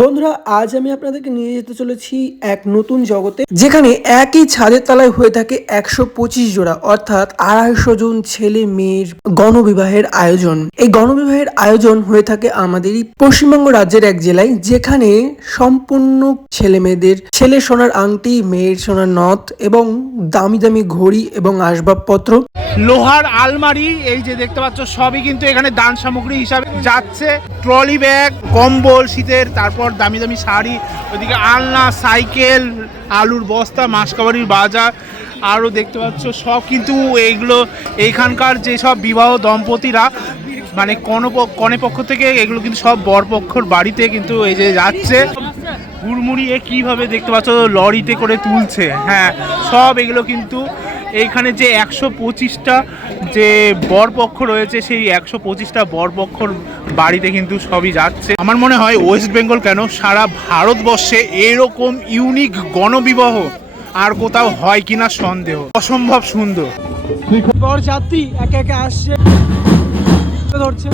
বন্ধুরা, আজ আমি আপনাদেরকে নিয়ে যেতে চলেছি এক নতুন জগতে, যেখানে একই ছাদের তলায় হয়ে থাকে 125 জোড়া অর্থাৎ 250 জন ছেলে মেয়ের গণবিবাহের আয়োজন। এই গণবিবাহের আয়োজন হয়ে থাকে আমাদেরই পশ্চিমবঙ্গ রাজ্যের এক জেলায়, যেখানে সম্পূর্ণ ছেলে মেয়েদের ছেলে সোনার আংটি, মেয়ের সোনার নথ এবং দামি দামি ঘড়ি এবং আসবাবপত্র, লোহার আলমারি, এই যে দেখতে পাচ্ছ সবই কিন্তু এখানে দান সামগ্রী হিসাবে যাচ্ছে। ট্রলি ব্যাগ, কম্বল শীতের, তারপর দামি দামি শাড়ি, ওইদিকে আলনা, সাইকেল, আলুর বস্তা, মাসকাবারির বাজার, আরও দেখতে পাচ্ছ সব কিন্তু এইগুলো এইখানকার যেসব বিবাহ দম্পতিরা মানে কনে পক্ষ থেকে এগুলো কিন্তু সব বরপক্ষর বাড়িতে কিন্তু এই যে যাচ্ছে। হুড়মুড়িয়ে কীভাবে দেখতে পাচ্ছ লরিতে করে তুলছে। হ্যাঁ, সব এগুলো কিন্তু এইখানে যে 125টা যে বরপক্ষ রয়েছে, সেই 125টা বরপক্ষর বাড়িতে কিন্তু সবই যাচ্ছে। আমার মনে হয় ওয়েস্ট বেঙ্গল কেন, সারা ভারতবর্ষে এরকম ইউনিক গণবিবাহ আর কোথাও হয় কিনা সন্দেহ। অসম্ভব সুন্দর। বরযাত্রী একে একে আসছে, ধরছে।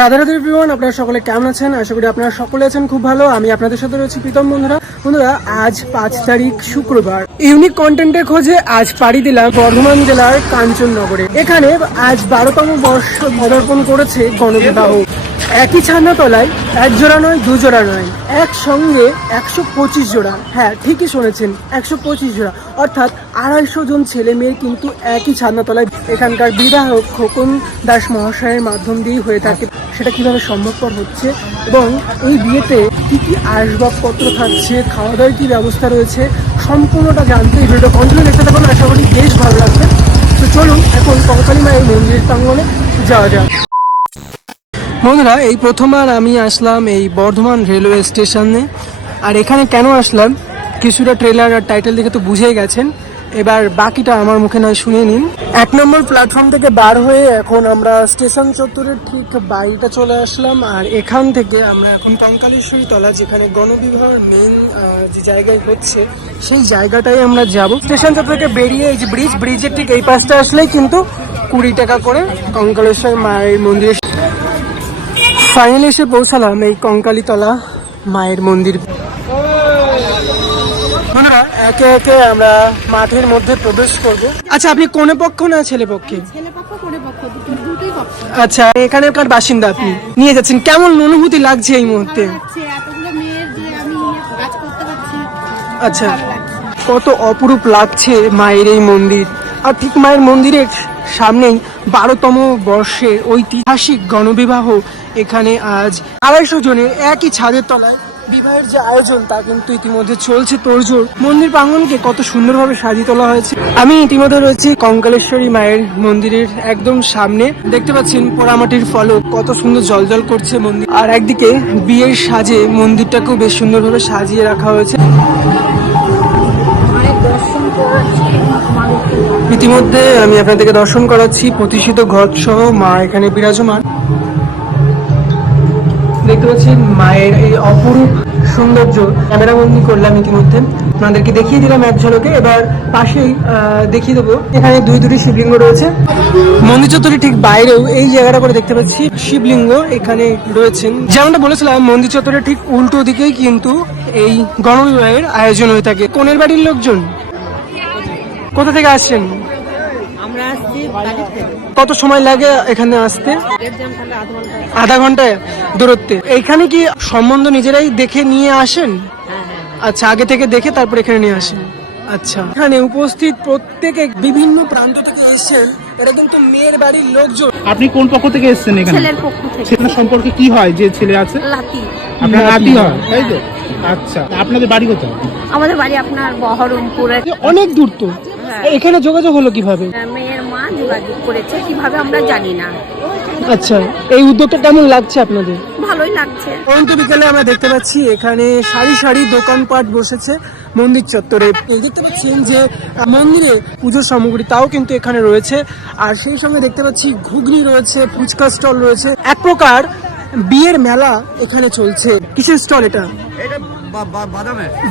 রাধা রাধা এভরিওয়ান, আপনারা সকলে কেমন আছেন? আশা করি আপনারা সকলে আছেন খুব ভালো। আমি আপনাদের সাথে রয়েছি প্রীতম। বন্ধুরা, আজ 5 তারিখ শুক্রবার। ইউনিক কন্টেন্টের খোঁজে আজ পাড়ি দিলাম বর্ধমান জেলার কাঞ্চননগরে। এখানে আজ 12তম বর্ষ পদার্পণ করেছে গণবিবাহ। একই ছাদনাতলায় 1 জোড়া নয়, 2 জোড়া নয়, একসঙ্গে 125 জোড়া। হ্যাঁ, ঠিকই শুনেছেন, 125 জোড়া অর্থাৎ 250 জন ছেলে মেয়ের কিন্তু একই ছাদনাতলায় এখানকার বিধায়ক খোকন দাস মহাশয়ের মাধ্যম দিয়েই হয়ে থাকে। সেটা কিভাবে সম্ভবপর হচ্ছে এবং এই বিয়েতে কি কি আসবাবপত্র থাকছে, খাওয়া দাওয়ার কি ব্যবস্থা রয়েছে, সম্পূর্ণটা জানতে এই ভিডিওটা কন্টিনিউ দেখতে থাকুন। আশা করি বেশ ভালো লাগবে। তো চলুন এখন কঙ্কালী মায়ের মন্দির প্রাঙ্গণে যাওয়া যাক। বন্ধুরা, এই প্রথমবার আমি আসলাম এই বর্ধমান রেলওয়ে স্টেশনে। আর এখানে কেন আসলাম কিছুটা ট্রেলার আর টাইটেল দেখে তো বুঝেই গেছেন। এবার বাকিটা আমার মুখে নয়, শুনে নিন। 1 নম্বর প্ল্যাটফর্ম থেকে বার হয়ে এখন আমরা স্টেশন চত্বরের ঠিক বাইরেটা চলে আসলাম। আর এখান থেকে আমরা এখন কঙ্কালেশ্বরী তলা, যেখানে গণবিবাহের মেন যে জায়গায় হচ্ছে সেই জায়গাটাই আমরা যাব। স্টেশন চত্বর থেকে বেরিয়ে এই যে ব্রিজের ঠিক এই পাশটা আসলেই কিন্তু 20 টাকা করে কঙ্কালেশ্বর মায়ের মন্দিরে। ফাইনালি এসে পৌঁছালাম এই কঙ্কালীতলা মায়ের মন্দির। বন্ধুরা, একে একে আমরা মাঠের মধ্যে প্রবেশ করব। আচ্ছা, আপনি কোনে পক্ষ না ছেলে পক্ষে? আচ্ছা, এখানকার বাসিন্দা আপনি। নিয়ে যাচ্ছেন, কেমন অনুভূতি লাগছে এই মুহূর্তে? আচ্ছা, কত অপরূপ লাগছে মায়ের এই মন্দির। আর ঠিক মায়ের মন্দিরের সামনেই 12তম বর্ষের ঐতিহাসিক গণবিবাহ। এখানে আজ 250 জনের একই ছাদের তলায় বিবাহের যে আয়োজন তা কিন্তু ইতিমধ্যে চলছে তোড়জোড়। মন্দির প্রাঙ্গণকে কত সুন্দরভাবে সাজিয়ে তোলা হয়েছে। আমি ইতিমধ্যে রয়েছি কঙ্কালেশ্বরী মায়ের মন্দিরের একদম সামনে। দেখতে পাচ্ছেন পোড়ামাটির ফলক, কত সুন্দর জলজল করছে মন্দির। আর একদিকে বিয়ের সাজে মন্দিরটাকেও বেশ সুন্দরভাবে সাজিয়ে রাখা হয়েছে। ইতিমধ্যে আমি আপনাদেরকে দর্শন করাচ্ছি প্রতিষ্ঠিত ঘট সহ মা এখানে বিরাজমান। দেখতে পাচ্ছি মায়ের এই অপরূপ সৌন্দর্য ক্যামেরাবন্দি করলাম ইতিমধ্যে, আপনাদেরকে দেখিয়ে দিলাম এক ঝলকে। এবার পাশেই দেখিয়ে দেবো, এখানে দুটি শিবলিঙ্গ রয়েছে। মন্দির চত্বরের ঠিক বাইরেও এই জায়গাটা করে দেখতে পাচ্ছি শিবলিঙ্গ এখানে রয়েছেন। যেমনটা বলেছিলাম, মন্দির চত্বরের ঠিক উল্টো দিকেই কিন্তু এই গণবিবাহের আয়োজন হয়ে থাকে। কোনের বাড়ির লোকজন কোথা থেকে আসছেন? কত সময় লাগে এখানে আসতে? আধা ঘন্টায় দূরত্বে। এইখানে কি সম্বন্ধ নিজেরাই দেখে নিয়ে আসেন? আচ্ছা, আগে থেকে দেখে তারপর এখানে নিয়ে আসেন। আচ্ছা, এখানে উপস্থিত প্রত্যেকে বিভিন্ন প্রান্ত থেকে এসেছেন। এটা কিন্তু মেয়ের বাড়ির লোকজন। আপনি কোন পক্ষ থেকে এসেছেন এখানে? ছেলের পক্ষ থেকে। ছেলের সম্পর্কে কি হয় যে ছেলে আছে? লাতি। আপনার নাতি হয়, তাই তো? আচ্ছা, আপনাদের বাড়ি কোথায়? আমাদের বাড়ি আপনার বহরমপুরে। অনেক দূর তো। এখানে যোগাযোগ হলো কিভাবে? মেয়ের মা যোগাযোগ করেছে, কিভাবে আমরা জানি না। আচ্ছা, এই উদ্যোগটা কেমন লাগছে আপনাদের? ভালোই লাগছে। পরন্ত বিকেলে আমরা দেখতে পাচ্ছি এখানে সারি সারি দোকানপাট বসেছে মন্দির চত্বরে। দেখতে পাচ্ছেন যে মন্দিরে পুজোর সামগ্রী তাও কিন্তু এখানে রয়েছে, আর সেই সঙ্গে দেখতে পাচ্ছি ঘুগনি রয়েছে, ফুচকা স্টল রয়েছে। এক প্রকার বিয়ের মেলা এখানে চলছে। কিসের স্টল এটা?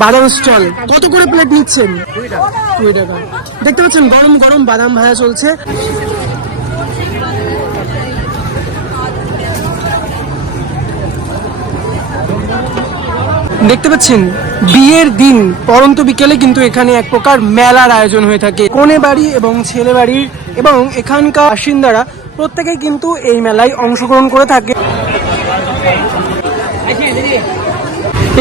বাদাম স্টল। কত করে প্লেট নিচ্ছেন? 20 টাকা। দেখতে পাচ্ছেন গরম গরম বাদাম ভাজা চলছে। দেখতে পাচ্ছেন বিয়ের দিন পরন্ত বিকেলে কিন্তু এখানে এক প্রকার মেলার আয়োজন হয়ে থাকে। কনে বাড়ি এবং ছেলে বাড়ির এবং এখানকার বাসিন্দারা প্রত্যেকেই কিন্তু এই মেলায় অংশগ্রহণ করে থাকে।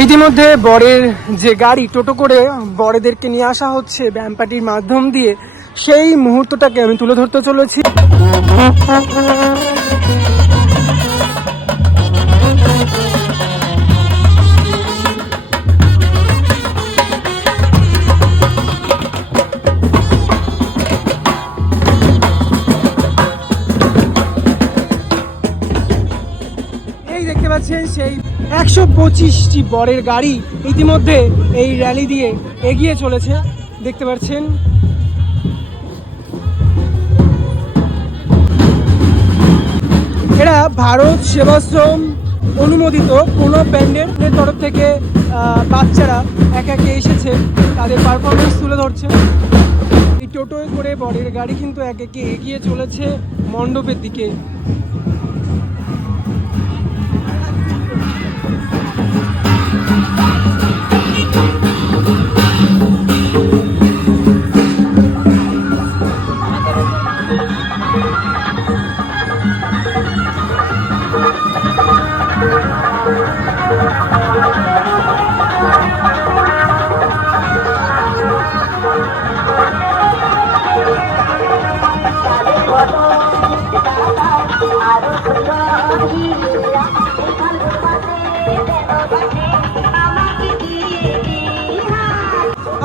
ইতিমধ্যে বরের যে গাড়ি টোটো করে বরেদেরকে নিয়ে আসা হচ্ছে ব্যান্ড পার্টির মাধ্যম দিয়ে, সেই মুহূর্তটাকে আমি তুলে ধরতে চলেছি। দেখতে পাচ্ছেন সেই 125টি বরের গাড়ি ইতিমধ্যে এই র্যালি দিয়ে এগিয়ে চলেছে। দেখতে পাচ্ছেন এরা ভারত সেবাশ্রম অনুমোদিত কোনো ব্যান্ডের তরফ থেকে বাচ্চারা এক একে এসেছে, তাদের পারফরমেন্স তুলে ধরছে। এই টোটোয় করে বরের গাড়ি কিন্তু এক একে এগিয়ে চলেছে মণ্ডপের দিকে।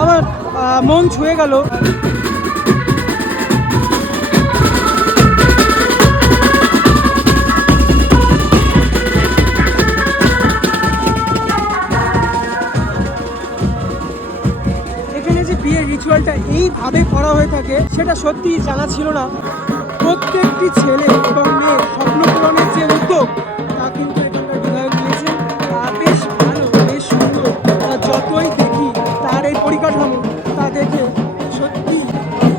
আমার মন ছুঁয়ে গেল। এখানে যে বিয়ের রিচুয়ালটা এইভাবে করা হয়ে থাকে সেটা সত্যি জানা ছিল না। প্রত্যেকটি ছেলে এবং মেয়ের স্বপ্ন পূরণের যে উদ্যোগ তা কিন্তু এখানকার বিধায়ক নিয়েছেন। বেশ ভালো, বেশ সুন্দর। যতই দেখি তার এই পরিকাঠামো, তা দেখে সত্যি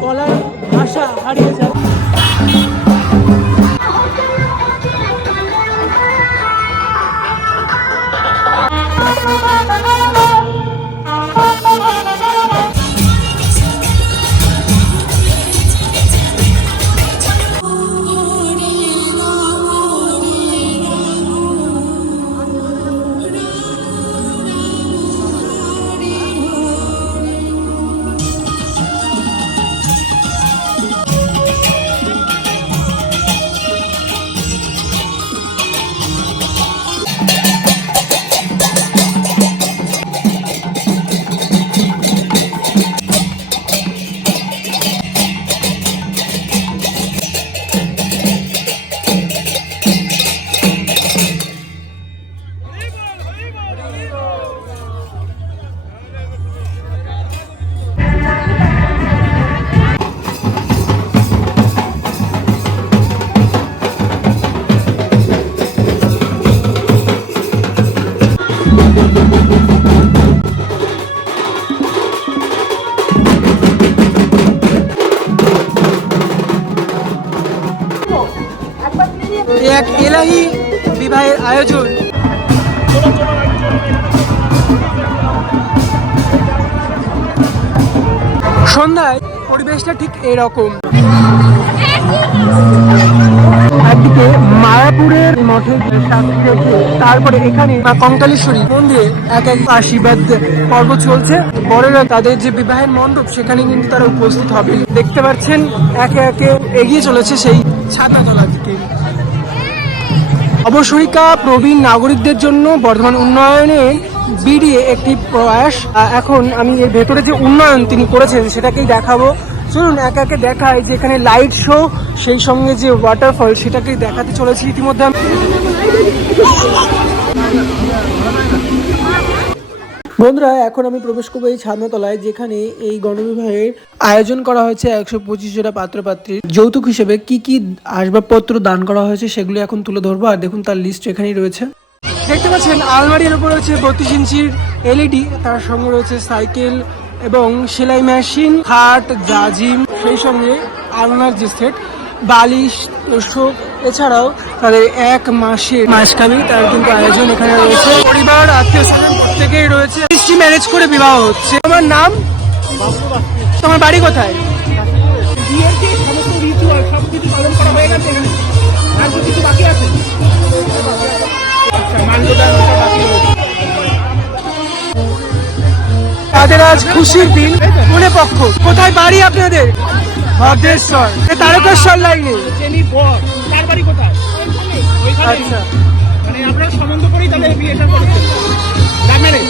বলার ভাষা হারিয়ে যায়। এক এলাহি বিবাহের আয়োজন। সন্ধ্যায় পরিবেশটা ঠিক এরকম। একদিকে মায়াপুরের মঠে তারপরে এখানে কঙ্কালেশ্বরী মন্দিরে এক এক আশীর্বাদ পর্ব চলছে। বড়রা তাদের যে বিবাহের মণ্ডপ সেখানে কিন্তু তারা উপস্থিত হবে। দেখতে পাচ্ছেন একে একে এগিয়ে চলেছে সেই ছাতাতলার দিকে। অবসরিকা প্রবীণ নাগরিকদের জন্য বর্ধমান উন্নয়নে বিডিএ একটি প্রয়াস। এখন আমি এর ভেতরে যে উন্নয়ন তিনি করেছেন সেটাকেই দেখাবো। চলুন একে একে দেখায় যে এখানে লাইট শো, সেই সঙ্গে যে ওয়াটারফল সেটাকে দেখাতে চলেছি ইতিমধ্যে। বন্ধুরা, এখন আমি প্রবেশ করবো এই ছাদনাতলায়, যেখানে এই গণবিবাহের আয়োজন করা হয়েছে 125 জোড়া পাত্রপাত্রীর যৌতুক হিসেবে কি কি আসবাবপত্র দান করা হয়েছে সেগুলো এখন তুলে ধরবো। আর দেখুন তার লিস্ট এখানেই রয়েছে। দেখতে পাচ্ছেন আলমারির উপর রয়েছে 32 ইঞ্চির এলইডি, তার সঙ্গে রয়েছে সাইকেল এবং সেলাই মেশিন, খাট, জাজিম, সেই সঙ্গে আলনার যে সেট, বালিশ, তোষক, এছাড়াও তাদের 1 মাসের মাসকাবি তার কিন্তু আয়োজন এখানে রয়েছে। পরিবার, আত্মীয় স্বজন প্রত্যেকেই রয়েছে। রেজিস্ট্রি ম্যারেজ করে বিবাহ হচ্ছে। তোমার নাম? তোমার বাড়ি কোথায়? বিয়ের যে সমস্ত রিচুয়াল সবকিছু পালন করা হয়ে গেছে এখানে, আর কিছু বাকি আছে? আচ্ছা, মান্যদান বাকি রয়েছে। তাদের আজ খুশির দিন। মনে পক্ষ কোথায় বাড়ি আপনাদের? ভদ্রেশ্বর, তারকেশ্বর লাইনে। জেনি বর, তার বাড়ি কোথায়? ওইখানে। আচ্ছা, মানে আপনারা সম্বন্ধ করেই তাহলে বিয়েটা করেছেন? Love marriage?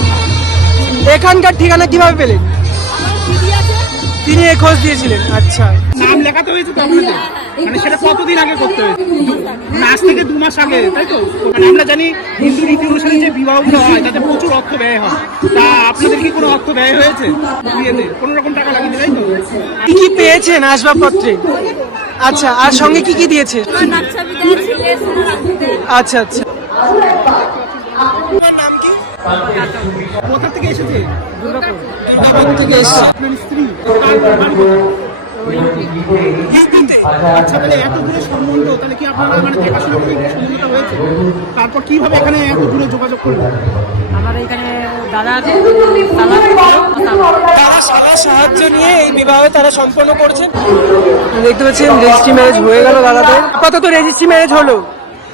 এখানকার ঠিকানা কিভাবে পেলেন? তিনি খোঁজ দিয়েছিলেন। আচ্ছা, নাম লেখাতে হয়েছে তো আপনাদের? মানে সেটা কতদিন আগে করতে হয়েছে? আজ থেকে 2 মাস আগে, তাই তো? মানে আমরা জানি হিন্দু রীতি অনুসারে যে বিবাহগুলো হয় তাতে প্রচুর অর্থ ব্যয় হয়। তা আপনাদের কি কোনো অর্থ ব্যয় হয়েছে বিয়েতে? কোনো রকম টাকা লাগেনি, তাই তো? কি কি পেয়েছেন আসবাবপত্রে? আচ্ছা, আর সঙ্গে কি কি দিয়েছে? আচ্ছা আচ্ছা। তোমার নাম কি? কোথা থেকে এসেছে? দুর্গাপুর থেকে এসেছে। আপনার স্ত্রী? তার বাড়ি কোথায়? আচ্ছা, তাহলে এত দূরে সম্বন্ধ, তাহলে কি আপনারা মানে দেখাশোনা করে সম্বন্ধটা হয়েছে? তারপর কিভাবে এখানে এত দূরে যোগাযোগ করবেন? আমার এখানে দাদা সবার সাহায্য নিয়ে এই বিবাহ তারা সম্পন্ন করছেন। দেখতে পাচ্ছেন রেজিস্ট্রি ম্যারেজ হয়ে গেল দাদাদের। আপাতত রেজিস্ট্রি ম্যারেজ হলো,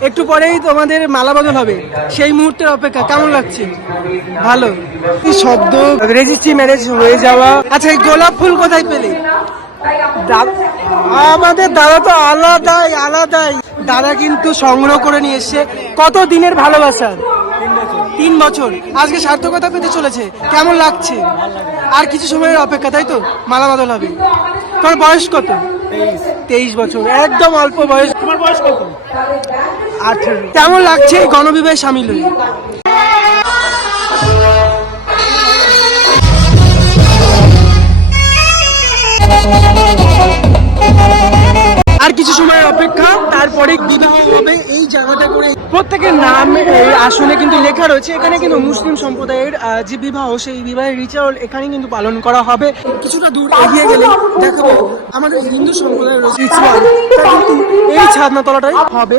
একটু পরেই তোমাদের মালা বদল হবে, সেই মুহূর্তের অপেক্ষা। কেমন লাগছে? ভালো। কি শব্দ, রেজিস্ট্রি ম্যারেজ হয়ে যাওয়া। আচ্ছা, এই গোলাপ ফুল কোথায় পেলে? আমাদের দাদা তো আলাদাই আলাদাই। দাদা কিন্তু সংগ্রহ করে নিয়ে এসছে। কত দিনের ভালোবাসা? 3 বছর। আজকে সার্থকতা পেতে চলেছে। কেমন লাগছে? আর কিছু সময়ের অপেক্ষা, তাই তো? মালা বদল হবে। তোমার বয়স কত? 23 বছর, একদম অল্প বয়স। তোমার বয়স কত? 18। কেমন লাগছে এই গণবিবাহে সামিল হয়ে? আর কিছু সময়ের অপেক্ষা, তারপরে বিবাহ হবে এই জায়গাটা করে। প্রত্যেকের নাম এই আসনে কিন্তু লেখা রয়েছে। এখানে কিন্তু মুসলিম সম্প্রদায়ের যে বিবাহ, সেই বিবাহের রিচুয়াল এখানে কিন্তু পালন করা হবে। কিছুটা দূর এগিয়ে গেলে দেখাবো আমাদের হিন্দু সম্প্রদায়ের রিচুয়াল, তা কিন্তু এই ছাদনাতলাটাই হবে।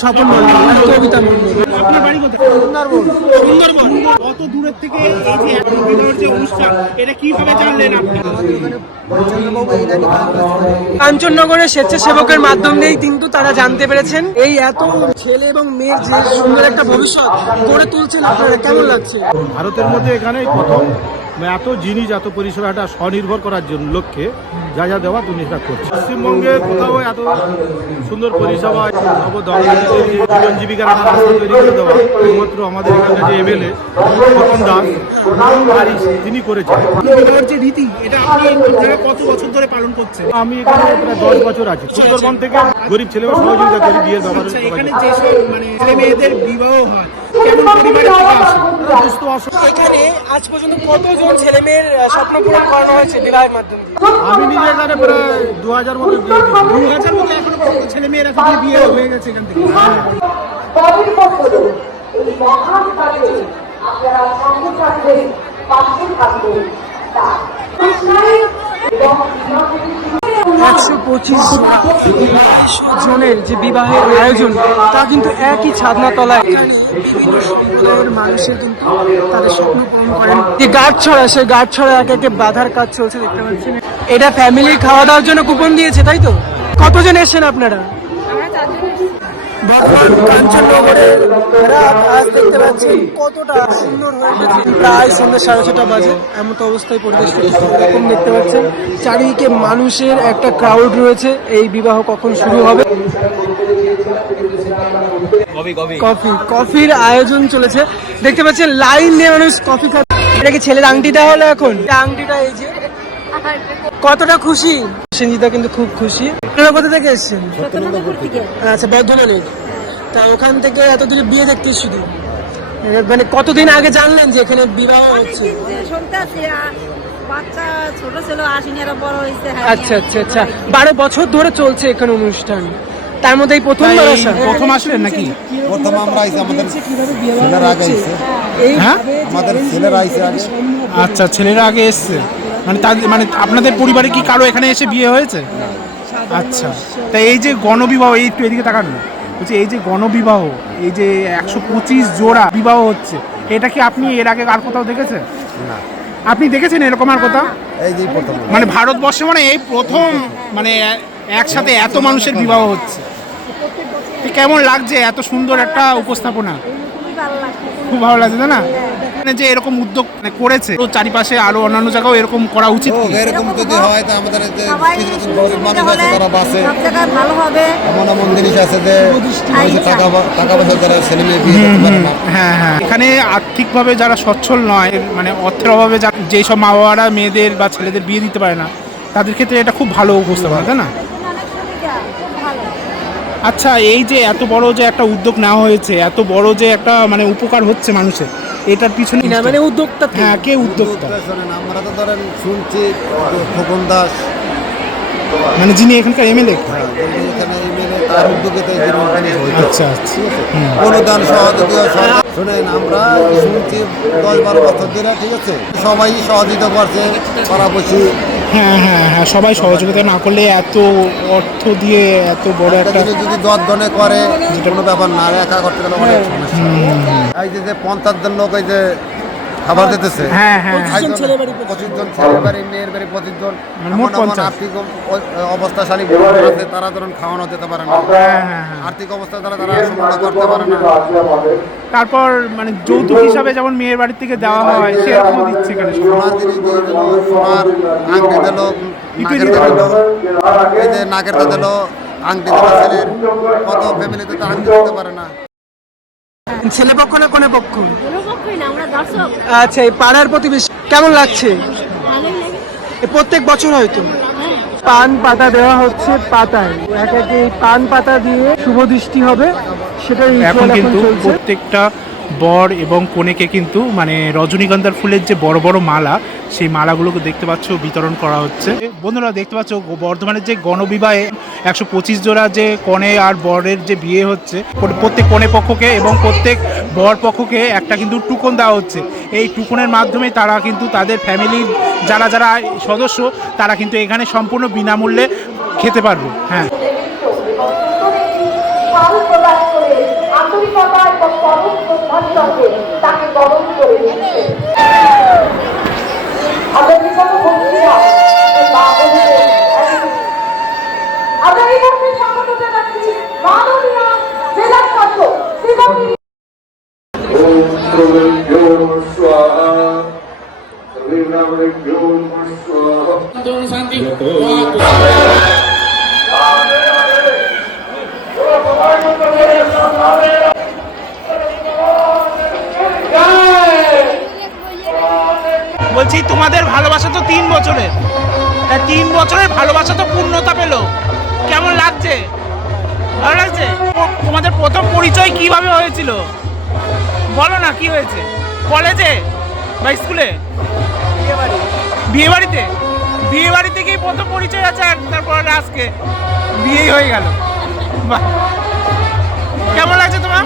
স্বপন মন্ডল, কবিতা মন্ডল। আপনার বাড়ি কোথায়? সুন্দরবন। সুন্দরবন। কত দূরের থেকে এই যে এখন বিবাহের যে অনুষ্ঠান, এটা কিভাবে জানলেন আপনি? কাঞ্চননগরের স্বেচ্ছাসেবকের মাধ্যম দিয়েই কিন্তু তারা জানতে পেরেছেন। এই এত ছেলে এবং মেয়ের যে সুন্দর একটা ভবিষ্যৎ গড়ে তুলছেন আপনারা, কেমন লাগছে? ভারতের মধ্যে এখানেই প্রথম এত জিনিস, এত পরিষেবা, একটা স্বনির্ভর করার জন্য লক্ষ্যে যা যা দেওয়া জিনিসটা করছে। পশ্চিমবঙ্গে কোথাও এত সুন্দর পরিষেবা, নবদম্পতিদের যে জীবন জীবিকার একটা রাস্তা তৈরি করে দেওয়া একমাত্র আমাদের এখানকার যে এমএলএ স্বপন দাস তিনি করেছেন। বিবাহের যে রীতি, এটা আপনি আপনারা কত বছর ধরে পালন করছেন? আমি এখানে প্রায় 10 বছর আছি। সুন্দরবন থেকে গরিব ছেলেরা সহযোগিতা করি বিয়ের ব্যাপারে। আচ্ছা, এখানে যেসব মানে ছেলে মেয়েদের বিবাহ হয়, কেমন পরিবারের থেকে আসে? সুস্থ অসুস্থ। এখানে আজ পর্যন্ত কতজন ছেলে মেয়ের স্বপ্ন পূরণ করানো হয়েছে বিবাহের মাধ্যমে? আমি নিজে এখানে প্রায় 2000 মতো বিয়ে দিয়েছি। 2000 মতো এখনো পর্যন্ত ছেলে মেয়েরা সবাই বিয়ে হয়ে গেছে এখান থেকে। পরের বছরে এই মহান কাজে আপনারা সঙ্গে থাকবেন, পাশে থাকবেন। তার এবং 125 জনের যে বিবাহের আয়োজন, তা কিন্তু একই ছাদনাতলায়। এখানে বিভিন্ন সম্প্রদায়ের মানুষের কিন্তু তাদের স্বপ্ন পূরণ করেন। যে গাঁটছড়া, সেই গাঁটছড়া একে একে বাঁধার কাজ চলছে, দেখতে পাচ্ছেন। এটা ফ্যামিলির খাওয়া দাওয়ার জন্য কুপন দিয়েছে, তাই তো? কতজন এসেছেন আপনারা? কাঞ্চননগরের রাত আজ দেখতে পাচ্ছি কতটা সুন্দর হয়ে গেছে। প্রায় সন্ধ্যা 6:30 বাজে, এমন অবস্থায় পরিবেশ এরকম দেখতে পাচ্ছেন। চারিদিকে মানুষের একটা ক্রাউড রয়েছে। এই বিবাহ কখন শুরু হবে? কফির আয়োজন চলেছে, দেখতে পাচ্ছেন লাইন দিয়ে মানুষ কফি খাচ্ছে। এটা কি ছেলের আংটিটা হলো এখন? আংটিটা এই যে কতটা খুশি সঞ্জিতা, কিন্তু খুব খুশি। আপনারা কোথা থেকে এসেছেন? আচ্ছা, বর্ধমানের। তা ওখান থেকে এত দূরে বিয়ে দেখতে শুধু মানে কতদিন আগে জানলেন যে এখানে বিবাহ হচ্ছে? বাচ্চা ছোট ছিল, আসেনি, আরো বড় হয়েছে। আচ্ছা আচ্ছা আচ্ছা, 12 বছর ধরে চলছে এখানে অনুষ্ঠান, তার মধ্যে এই প্রথমবার আসা। প্রথম আসলেন নাকি? প্রথম আমরা আইছি, আমাদের কিভাবে বিয়ে ছেলেরা আগে আইছে। হ্যাঁ, আমাদের ছেলেরা আইছে আগে। আচ্ছা, ছেলেরা আগে এসছে। মানে তাদের মানে আপনাদের পরিবারে কি কারো এখানে এসে বিয়ে হয়েছে? আচ্ছা, তা এই যে গণবিবাহ, এই একটু এদিকে তাকান না, বলছি এই যে গণবিবাহ, এই যে 125 জোড়া বিবাহ হচ্ছে, এটা কি আপনি এর আগে আর কোথাও দেখেছেন? না, আপনি দেখেছেন এরকম আর কোথাও? এই যে প্রথম। মানে ভারতবর্ষে মানে এই প্রথম মানে একসাথে এত মানুষের বিবাহ হচ্ছে। তো কেমন লাগছে এত সুন্দর একটা উপস্থাপনা? খুব ভালো লাগছে, তাই না? মানে যে এরকম উদ্যোগ মানে করেছে, তো চারিপাশে আরো অন্যান্য জায়গাও এরকম করা উচিত কি? এরকম যদি হয় তো আমাদের যে কিছু কিছু গরিব মানুষ আছে তারা বাসে, সব জায়গায় ভালো হবে। এমন এমন জিনিস আছে যে মানুষের টাকা পয়সা দ্বারা ছেলে মেয়ে বিয়ে করতে পারে না। হ্যাঁ হ্যাঁ, এখানে আর্থিকভাবে যারা সচ্ছল নয়, মানে অর্থের অভাবে যেসব মা বাবারা মেয়েদের বা ছেলেদের বিয়ে দিতে পারে না, তাদের ক্ষেত্রে এটা খুব ভালো উপস্থাপনা, তাই না? আচ্ছা, এই যে এত বড় যে একটা উদ্যোগ নেওয়া হয়েছে, এত বড় যে একটা মানে উপকার হচ্ছে মানুষের, এটার পিছনে না মানে উদ্যোক্তা কে? হ্যাঁ, কে উদ্যোক্তা? শোনেন, আমরা তো ধরেন শুনছি যে খোকন দাস, মানে যিনি এখানকার এমএলএ। এখানে এমএলএ, তার উদ্যোগে তো এই জিনিস হয়েছে। আচ্ছা আচ্ছা, অনুদান সহযোগিতা শোনেন, আমরা শুনছি 10-12 বছর ধরে, ঠিক আছে, সবাই সহযোগিতা করছে, পাড়াপড়শি। হ্যাঁ হ্যাঁ হ্যাঁ, সবাই সহযোগিতা না করলে এত অর্থ দিয়ে এত বড় একটা জিনিস যদি 10 জনে করে কোনো ব্যাপার না, আর একা করতে গেলে অনেক সমস্যা। এই যে 50 জন লোক এই যে খাবার দিতেছে, হ্যাঁ হ্যাঁ 25 জন ছেলের বাড়ি, মেয়ের বাড়ি 25 জন। মানে মোট এমন 50। আর্থিক অবস্থাশালী বড় আছে, তারা ধরুন খাওয়ানো দিতে পারে না, হ্যাঁ হ্যাঁ হ্যাঁ। আর্থিক অবস্থা দ্বারা তারা সম্পূর্ণ করতে পারে না। তারপর মানে যৌতুক হিসাবে যেমন মেয়ের বাড়ির থেকে দেওয়া হয়, সেরকমও দিচ্ছে এখানে সবাই। সোনার জিনিস দিয়ে দিল, সোনার আংটি দিল, নাকের দিল, এই যে নাকের দিল, আংটি দিল ছেলের। কত ফ্যামিলিতে তো আংটি দিতে পারে না। ছেলে পক্ষ না কোনে পক্ষ? কোনো পক্ষই না, আমরা দর্শক। আচ্ছা, এই পাড়ার প্রতিবেশী কেমন লাগছে? ভালোই লাগে। প্রত্যেক বছর হয়তো পান পাতা দেওয়া হচ্ছে পাতায়, এক এক এই পান পাতা দিয়ে শুভ দৃষ্টি হবে, সেটার এখন ritual এখন কিন্তু চলছে। প্রত্যেকটা বর এবং কনেকে কিন্তু মানে রজনীগন্ধার ফুলের যে বড় বড় মালা, সেই মালাগুলোকে দেখতে পাচ্ছ বিতরণ করা হচ্ছে। বন্ধুরা দেখতে পাচ্ছ বর্ধমানের যে গণবিবাহে 125 জোড়া যে কনে আর বরের যে বিয়ে হচ্ছে, প্রত্যেক কনে পক্ষকে এবং প্রত্যেক বর পক্ষকে একটা কিন্তু টুকন দেওয়া হচ্ছে। এই টুকনের মাধ্যমে তারা কিন্তু তাদের ফ্যামিলির যারা যারা সদস্য, তারা কিন্তু এখানে সম্পূর্ণ বিনামূল্যে খেতে পারবে। হ্যাঁ, প্রদান করে আন্তরিকতা এবং পরম শ্রদ্ধার সঙ্গে তাকে বরণ করে নিচ্ছে। আমাদের কোনো ভক্তিরা আমরা এই মুহূর্তে স্বাগত জানাচ্ছি মাননীয় জেলা শাসক শ্রীমতী বলছি তোমাদের ভালোবাসা তো 3 বছরের, 3 বছরের ভালোবাসা তো পূর্ণতা পেল, কেমন লাগছে? ভালো লাগছে? তোমাদের প্রথম পরিচয় কিভাবে হয়েছিল বলো না, কি হয়েছে? কলেজে বা স্কুলে? বিয়ে বাড়িতে? বিয়ে বাড়ি থেকেই প্রথম পরিচয় আছে, আর তারপর আজকে বিয়েই হয়ে গেল। বাহ, কেমন লাগছে তোমার?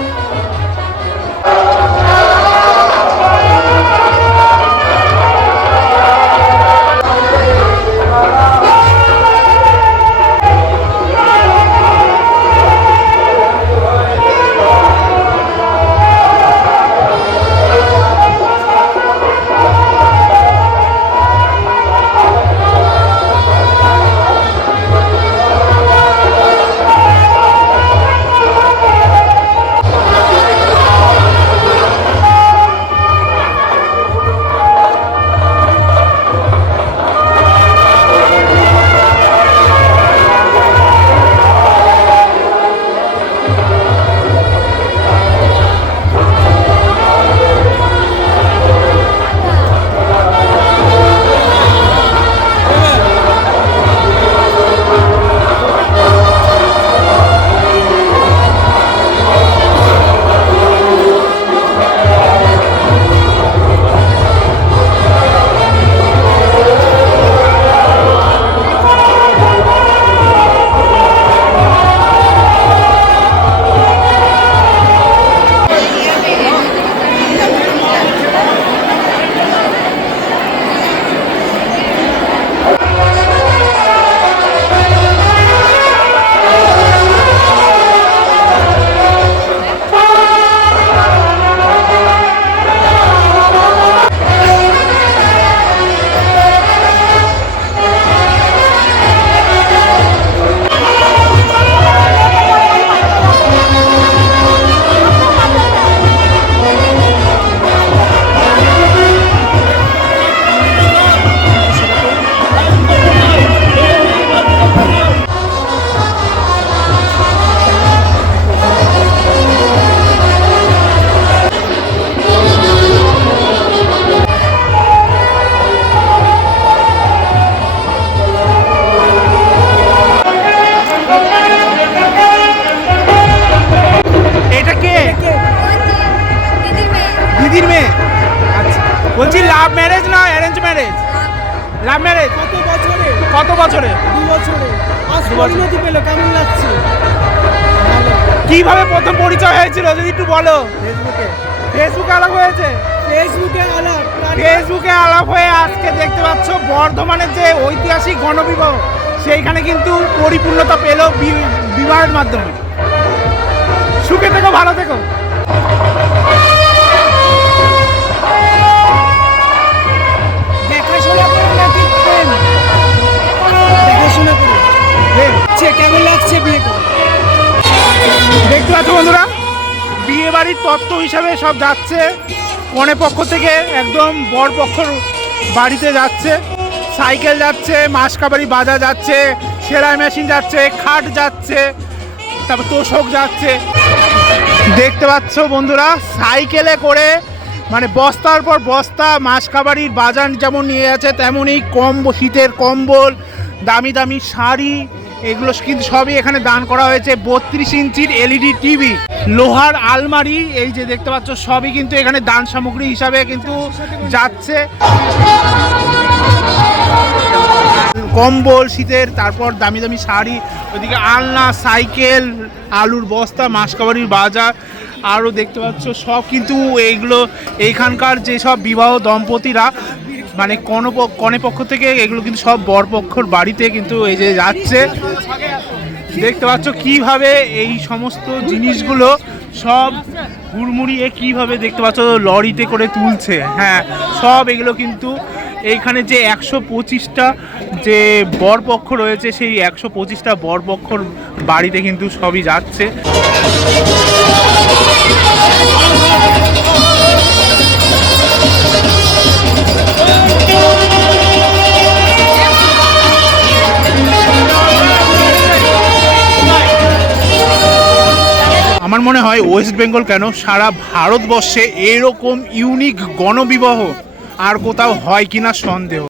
কত বছরে? 2 বছরে আজ পরিণতি পেল, কেমন লাগছে? কিভাবে প্রথম পরিচয় হয়েছিল যদি একটু বলো। ফেসবুকে আলাপ হয়েছে। ফেসবুকে আলাপ হয়ে আজকে দেখতে পাচ্ছ বর্ধমানের যে ঐতিহাসিক গণবিবাহ সেইখানে কিন্তু পরিপূর্ণতা পেল বিবাহের মাধ্যমে। সুখে থেকো, ভালো থেকো। দেখাশোনা করে নাকি প্রেম? দেখাশোনা করে। কেমন লাগছে বিয়ে করে? দেখতে পাচ্ছ বন্ধুরা, বিয়ে বাড়ির তত্ত্ব হিসাবে সব যাচ্ছে। কনে পক্ষ থেকে একদম বর পক্ষর বাড়িতে যাচ্ছে, সাইকেল যাচ্ছে, মাসকাবাড়ি বাজা যাচ্ছে, সেলাই মেশিন যাচ্ছে, খাট যাচ্ছে, তারপর তোষক যাচ্ছে। দেখতে পাচ্ছ বন্ধুরা, সাইকেলে করে মানে বস্তার পর বস্তা মাসকাবাড়ির বাজার যেমন নিয়ে যাচ্ছে, তেমনই শীতের কম্বল, দামি দামি শাড়ি, এগুলো কিন্তু সবই এখানে দান করা হয়েছে। 32 ইঞ্চির LED টিভি, লোহার আলমারি, এই যে দেখতে পাচ্ছ সবই কিন্তু এখানে দান সামগ্রী হিসাবে কিন্তু যাচ্ছে। কম্বল শীতের, তারপর দামি দামি শাড়ি, ওইদিকে আলনা, সাইকেল, আলুর বস্তা, মাসকাবাড়ির বাজার, আরও দেখতে পাচ্ছ সব কিন্তু এইগুলো এইখানকার যেসব বিবাহ দম্পতিরা মানে কনে পক্ষ থেকে এগুলো কিন্তু সব বরপক্ষর বাড়িতে কিন্তু এই যে যাচ্ছে। দেখতে পাচ্ছ কিভাবে এই সমস্ত জিনিসগুলো সব হুড়মুড়িয়ে কিভাবে দেখতে পাচ্ছ লরিতে করে তুলছে। হ্যাঁ, সব এগুলো কিন্তু এইখানে যে 125টা যে বরপক্ষ রয়েছে সেই 125টা বরপক্ষর বাড়িতে কিন্তু সবই যাচ্ছে। আমার মনে হয় ওয়েস্ট বেঙ্গল কেন সারা ভারতবর্ষে এরকম ইউনিক গণবিবাহ আর কোথাও হয় কিনা সন্দেহ।